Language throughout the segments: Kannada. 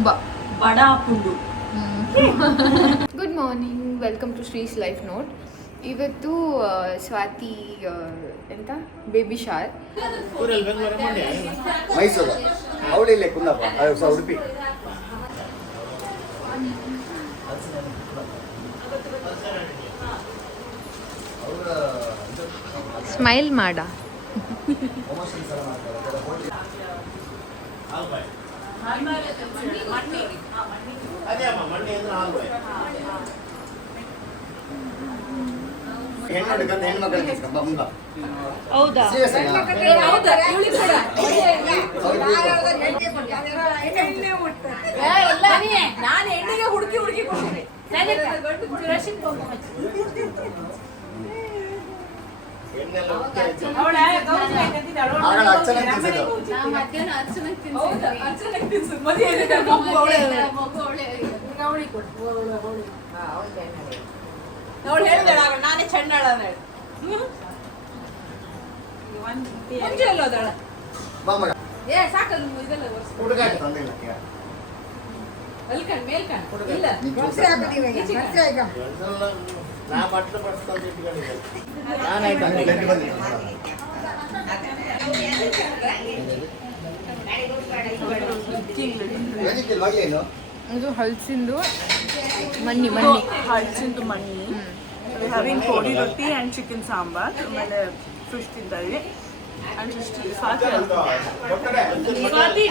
ತುಂಬ ಬಡ ಪುಂಡು. Good morning, welcome to Shree's life note. ಇವತ್ತು ಸ್ವಾತಿ ಎಂತ ಬೇಬಿ ಶಾರ್. ಮೈಸೂರು ಅವಳಿಲ್ಲೇ ಕುಂದಪ್ಪ ಉಡುಪಿ. ಸ್ಮೈಲ್ ಮಾಡ. ಹೌದಾ? ನಾನು ಹೆಣ್ಣಿಗೆ ಹುಡುಕಿ ಹುಡುಕಿ ಕೊಡ್ತೀನಿ. ಅವಳು ಹೇಳ್ದಾಳ ನಾನೇ ಚೆಂಡಾಳ ಮುಂಚೆ ಎಲ್ಲ ಹೋದಾಳ. ಏ ಸಾಕ ಇದೆಲ್ಲ ವೆಲ್ಕಮ್ ವೆಲ್ಕಮ್. ಇಲ್ಲ ಇದು ಹಲಸಿಂದು ಮಣ್ಣಿ ಮಣ್ಣಿ ಹಲಸಿಂದು ಮಣ್ಣಿ. ಹ್ಯಾವಿಂಗ್ ಕೋಡಿ ರೊಟ್ಟಿ ಆ್ಯಂಡ್ ಚಿಕನ್ ಸಾಂಬಾರ್. ಆಮೇಲೆ ಫಿಶ್ ತಿಂತಾರೆ. ಸ್ವಾತಿ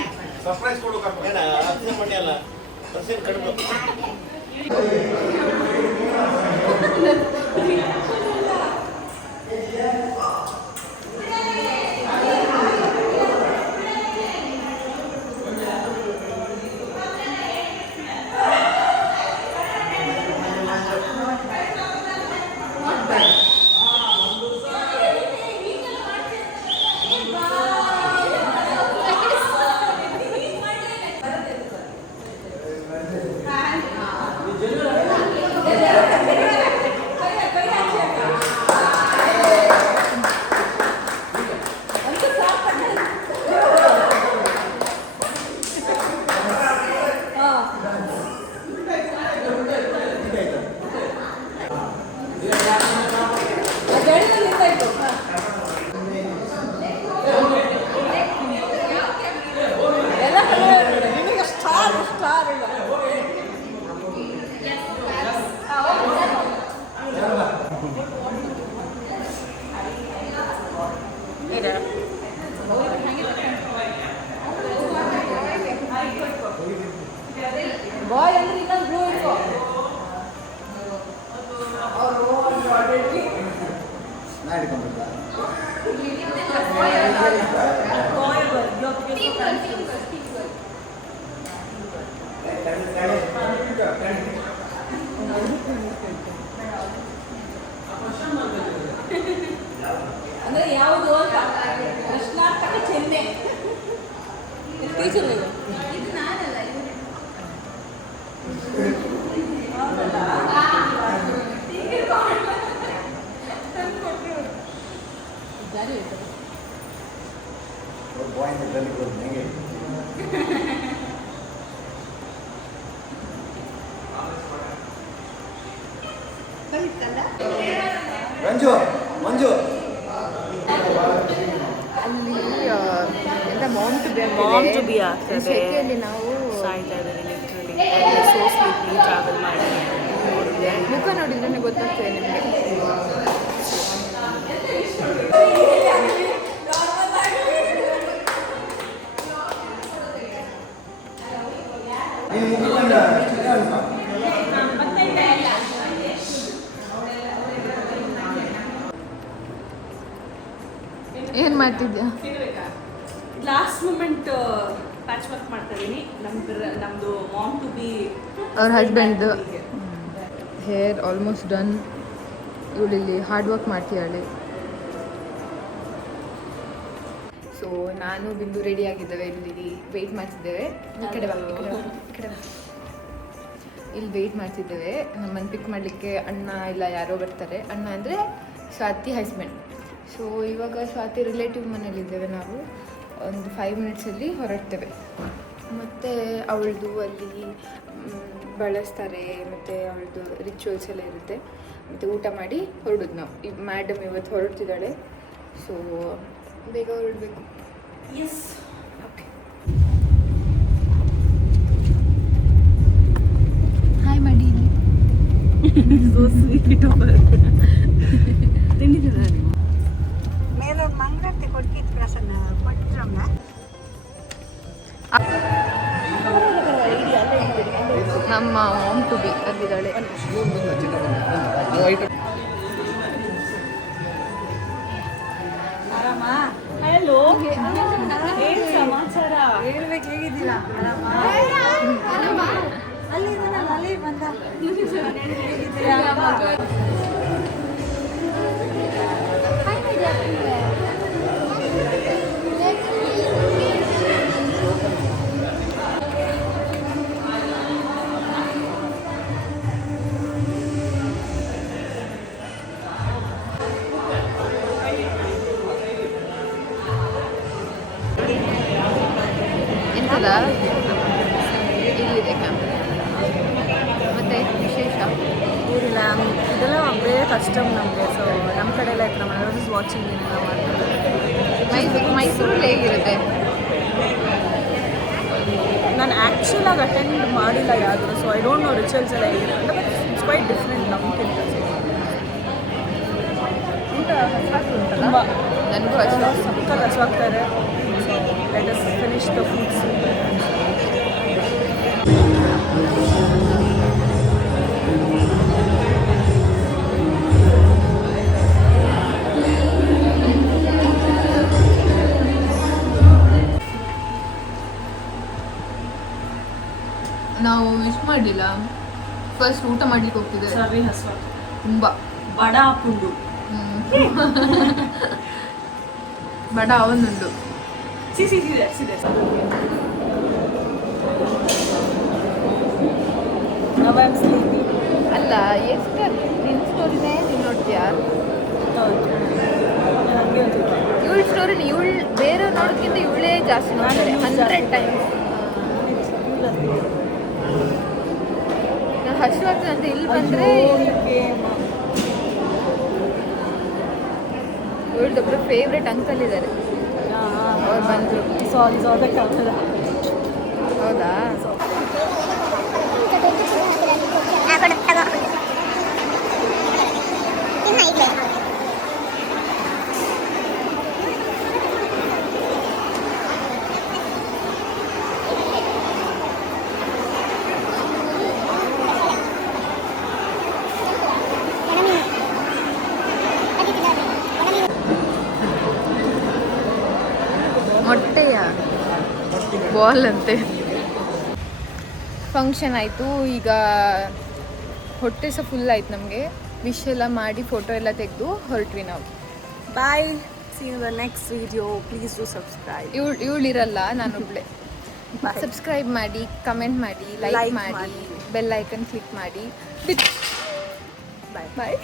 ಬಾಯ್ ಅಂದ್ರೆ ಇನ್ನೊಂದು ಬ್ಲೂ ಇಟ್ಕೋ. ಅಂದ್ರೆ ಯಾವುದು ಅಂತ ಕೃಷ್ಣಾಟಕ ಚೆನ್ನೆ ಟೀಚರ್ ಇದು ನಾನಲ್ಲ ಮಂಜು ಮಂಜು ಅಲ್ಲಿ ಎಂತ ಮಾಮ್ ಟು ಬಿ ಆಗ್ತದೆ. ಸೆಕೆಯಲ್ಲಿ ನಾವು ಸಾಯ್ತಾ ಇದ್ದಾರೆ ಲಿಟ್ರಲಿ. ಸೋ ಸ್ಲೀಪ್ಲಿ ಟ್ರಾವೆಲ್ ಮಾಡಿ ಮುಖ ನೋಡಿದ್ರೆ ಗೊತ್ತಾಗ್ತದೆ ನಿಮಗೆ. ಏನ್ ಮಾಡ್ತಿದ್ಯಾ? ಲಾಸ್ಟ್ ಮೂಮೆಂಟ್ ಪ್ಯಾಚ್ ವರ್ಕ್ ಮಾಡ್ತಾ ಇದೀನಿ. ನಮ್ದು ಮಾಮ್ ಟು ಬಿ ಅವ್ರ ಹಸ್ಬೆಂಡ್ದು ಹೇರ್ ಆಲ್ಮೋಸ್ಟ್ ಡನ್. ಇವಳಿಲ್ಲಿ ಹಾರ್ಡ್ ವರ್ಕ್ ಮಾಡ್ತಿದ್ದಾಳೆ. ಸೊ ನಾನು ಬಿಂದು ರೆಡಿ ಆಗಿದ್ದೇವೆ. ಇಲ್ಲಿ ವೆಯ್ಟ್ ಮಾಡ್ತಿದ್ದೇವೆ. ಈ ಕಡೆ ಬಾ, ಈ ಕಡೆ ಬಾ. ಇಲ್ಲಿ ವೆಯ್ಟ್ ಮಾಡ್ತಿದ್ದೇವೆ. ನಮ್ಮನ್ನು ಪಿಕ್ ಮಾಡಲಿಕ್ಕೆ ಅಣ್ಣ ಇಲ್ಲ ಯಾರೋ ಬರ್ತಾರೆ. ಅಣ್ಣ ಅಂದರೆ ಸ್ವಾತಿ ಹಸ್ಬೆಂಡ್. ಸೊ ಇವಾಗ ಸ್ವಾತಿ ರಿಲೇಟಿವ್ ಮನೇಲಿದ್ದೇವೆ ನಾವು. ಒಂದು 5 ಮಿನಿಟ್ಸಲ್ಲಿ ಹೊರಡ್ತೇವೆ. ಮತ್ತು ಅವಳದು ಅಲ್ಲಿ ಬಳಸ್ತಾರೆ, ಮತ್ತು ಅವಳದು ರಿಚುವಲ್ಸ್ ಎಲ್ಲ ಇರುತ್ತೆ. ಮತ್ತು ಊಟ ಮಾಡಿ ಹೊರಡೋದು ನಾವು. ಈ ಮ್ಯಾಡಮ್ ಇವತ್ತು ಹೊರಡ್ತಿದ್ದಾಳೆ, ಸೊ ಬೇಗ ಹೊರಡಬೇಕು. ಎಸ್. ಓಕೆ, ಹಾಯ್ ಮಾಡಿ ಇಲ್ಲಿ. So sweet. ತಿಂಡಿದ್ದೀರಾ ನೀವು? ಮೇಲೊಂದು ಮಂಗ್ಳತೆ ಕೊಟ್ಟಿದ್ದು ಪ್ರಸನ್ನ ಕೊಟ್ಟಿರಮ್ಮ. ನಮ್ಮ ಮಾಮ್ ಟು ಬಿ ಅಲ್ಲಿದ್ದಾಳೆ. ಆರಾಮ ಹಲೋ, ಏನ್ ಸಮಾಚಾರ? ಹೇಳ್ಬೇಕು, ಹೇಗಿದ್ದೀರಾ? ಆರಾಮ ಅಲ್ಲಿದ್ದಾನಲ್ಲ, ಅಲ್ಲಿ ಬಂದ. ಹೇಗಿದ್ದೀರಾ? ಎಂತದ ಇಲ್ಲಿದೆ ಕ್ಯಾಮ್ರಾ. ಮತ್ತೆ ವಿಶೇಷ ಏನಿಲ್ಲ, ಇದೆಲ್ಲ ಬೇರೆ ಕಸ್ಟಮ್ ನಮಗೆ. ಸೊ ನಮ್ಮ ಕಡೆ ಎಲ್ಲ ನಮ್ಮ ವಾಚಿಂಗ್ ಏನೆಲ್ಲ ಮಾಡ್ತಾರೆ. ಮೈಸೂರಲ್ಲಿ ಹೇಗಿರುತ್ತೆ? ನಾನು ಆ್ಯಕ್ಚುಲಾಗಿ ಅಟೆಂಡ್ ಮಾಡಿಲ್ಲ ಯಾವುದು, so I don't know rituals ಎಲ್ಲ ಹೇಗಿರುತ್ತೆ. ಬಟ್ ಇಟ್ಸ್ ಕ್ವೈಟ್ ಡಿಫ್ರೆಂಟ್ ನಮ್ಗಿಂತ. ತುಂಬ ನನಗೂ ಅಷ್ಟೇ. ಸಖತ್ ಹಸುವಾಗ್ತಾರೆ. So let us finish the foods. ನಾವು ವಿಶ್ ಮಾಡಿಲ್ಲ. ಫಸ್ಟ್ ಊಟ ಮಾಡ್ಲಿಕ್ಕೆ ಹೋಗ್ತಿದ್ದೇವೆ. ಸರ್ವಿ ಹಸುವ ತುಂಬ ಬಡ ಪುಂಡು. ಬಡ ಅವನುಂಡು. ಸಿದೆ ಅಲ್ಲ, ಎಷ್ಟು ನಿನ್ನ ಸ್ಟೋರಿನೇ ನೀನು ನೋಡ್ತೀಯಾ? ಇವಳ ಸ್ಟೋರಿನ ಇವಳು ಬೇರೆ ನೋಡೋದಕ್ಕಿಂತ ಇವಳೇ ಜಾಸ್ತಿ ನೋಡ್ತಾರೆ, 100 ಟೈಮ್ಸ್. ನಾನು ಹಸುವಾಗ್ತದೆ ಅಂತ ಇಲ್ಲಿ ಬಂದರೆ ಇವಳದೊಬ್ಬರು ಫೇವ್ರೆಟ್ ಅಂಕಲ್ ಇದ್ದಾರೆ, ಅವ್ರು ಬಂದರು. ಹೌದಾ? ಮೊಟ್ಟೆಯ ಬಾಲ್ ಅಂತೆ. ಫಂಕ್ಷನ್ ಆಯಿತು, ಈಗ ಹೊಟ್ಟೆ ಸಹ ಫುಲ್ ಆಯ್ತು ನಮಗೆ. ವಿಶ್ ಎಲ್ಲ ಮಾಡಿ ಫೋಟೋ ಎಲ್ಲ ತೆಗೆದು ಹೊರಟ್ವಿ ನಾವು. Bye, see you the next video. Please do subscribe. ಇವಳಿರಲ್ಲ, ನಾನೊಬ್ಳೆ. ಸಬ್ಸ್ಕ್ರೈಬ್ ಮಾಡಿ, ಕಮೆಂಟ್ ಮಾಡಿ, ಲೈಕ್ ಮಾಡಿ, ಬೆಲ್ ಐಕನ್ ಕ್ಲಿಕ್ ಮಾಡಿ. ಬಾಯ್ ಬಾಯ್.